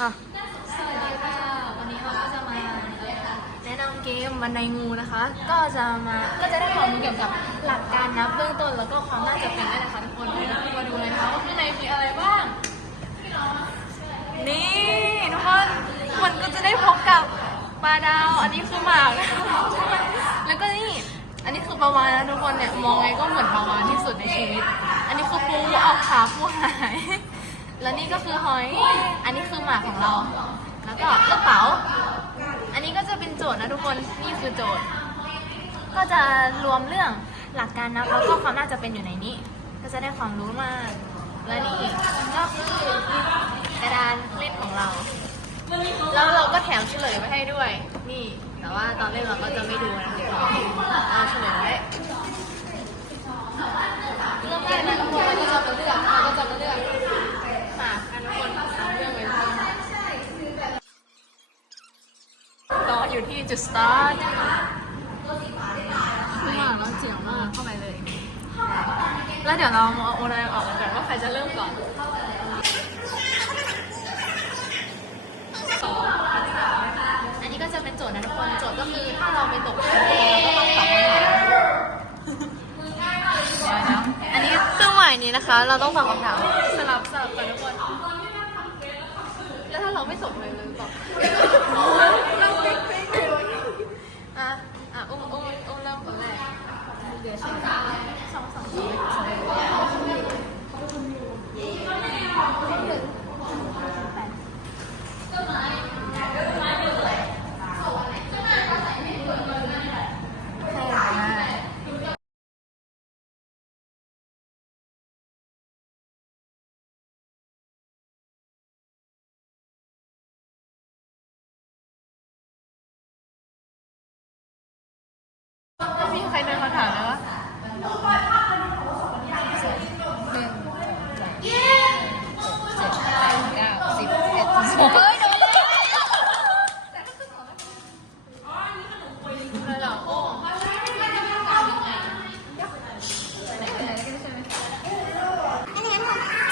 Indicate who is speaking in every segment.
Speaker 1: อะ
Speaker 2: สวัสดีค่ะ วันนี้เราก็จะมาแนะนำเกมบันไดงูนะคะ ก็จะมาก็จะได้ความรู้เกี่ยวกับหลักการนับเบื้องต้นแล้วก็ความน่าจะเป็นด้วยนะคะทุกคนมาดูเลยนะคะว่าข้างในมีอะไรบ้าง นี่ทุกคนมันก็จะได้พบกับปลาดาว อันนี้คือหมากนะคะแล้วก็นี่ อันนี้คือปลาวานนะทุกคนเนี่ยมองไงก็เหมือนปลาวานที่สุดในชีวิต อันนี้คือปูเอาขาปูหาย แล้วนี่ก็คือหอย อันนี้คือหมากของเรา แล้วก็กระเป๋า อันนี้ก็จะเป็นโจทย์นะทุกคน นี่คือโจทย์ ก็จะรวมเรื่องหลักการนับแล้วก็ความน่าจะเป็นอยู่ในนี้ ก็จะได้ความรู้มาก และนี่ก็คือกระดานเล่นของเรา แล้วเราก็แถมเฉลยไว้ให้ด้วย นี่ แต่ว่าตอนเล่นเราก็จะไม่ดูนะทุกคนเอาเฉลยไว้เริ่มแรกนะทุกคนเราก็จะมาเลือกเราก็จะมาเลือกค่ะอันทุกคนเอาเรื่องไว้ที่ต่ ออยู่ที่จุดสตาร์ทมากแล้วเจ๋งมากเข้าไปเลย แล้วเดี๋ยวเรามาโอนาออกกันว่าใครจะเริ่มก่อนอันนี้ก็จะเป็นโจทย์นะทุกคน โจทย์ก็คือถ้าเราไปตกทะเลเราก็ต้องตอบคำถามเดี๋ยวนะอันนี้
Speaker 1: เครื่องหมายนี้นะคะ เราต้องตอบคำถาม
Speaker 2: สลับสลับกันทุกคน แล้วถ้าเราไม่ส่งเลยเลยตอบอะ ม่มีใครเดินมาถามเลยวะเฮ้ยเดี๋ยวเลยเหรอ โอ้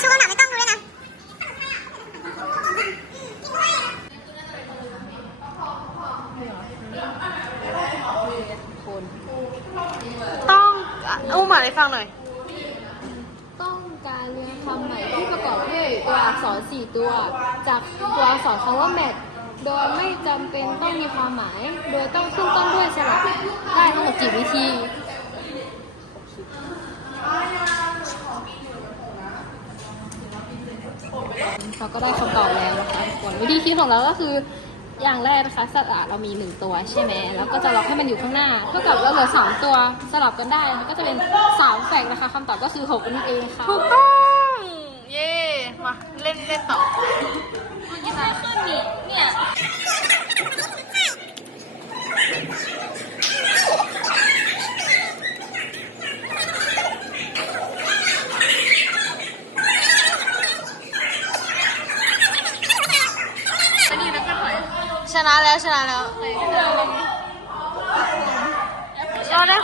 Speaker 3: ชูคำถามไม่ต้องดูด้วยนะ
Speaker 1: ต้อง อุ้มหมาให้ฟังหน่อย
Speaker 4: ต้องการเรียงคำใหม่ที่ประกอบด้วยตัวอักษร4ตัว จากตัวอักษรคำว่าแมทโดยไม่จำเป็นต้องมีความหมาย โดยต้องขึ้นต้นด้วยสระได้ทั้งหมดกี่วิธี เราก็ได้คำตอบแล้วนะคะทุกคนวิธีคิดของเราก็คือ อย่างแรกนะคะสระเรามีหนึ่งตัวใช่ไหมแล้วก็จะล็อกให้มันอยู่ข้างหน้าเท่ากับเราเหลือสามตัวสลับกันได้นะคะก็จะเป็นสามแฝกนะคะคำตอบก็คือหกนั่นเองค่ะ
Speaker 1: ถูกต้อง เย่มาเล่นเล่นต่อ
Speaker 4: มันยังไม่ขึ้นนี่เนี่ย
Speaker 2: อันนี้แล้วก็ถอย
Speaker 1: ชนะแล้วชนะแล้วเราได้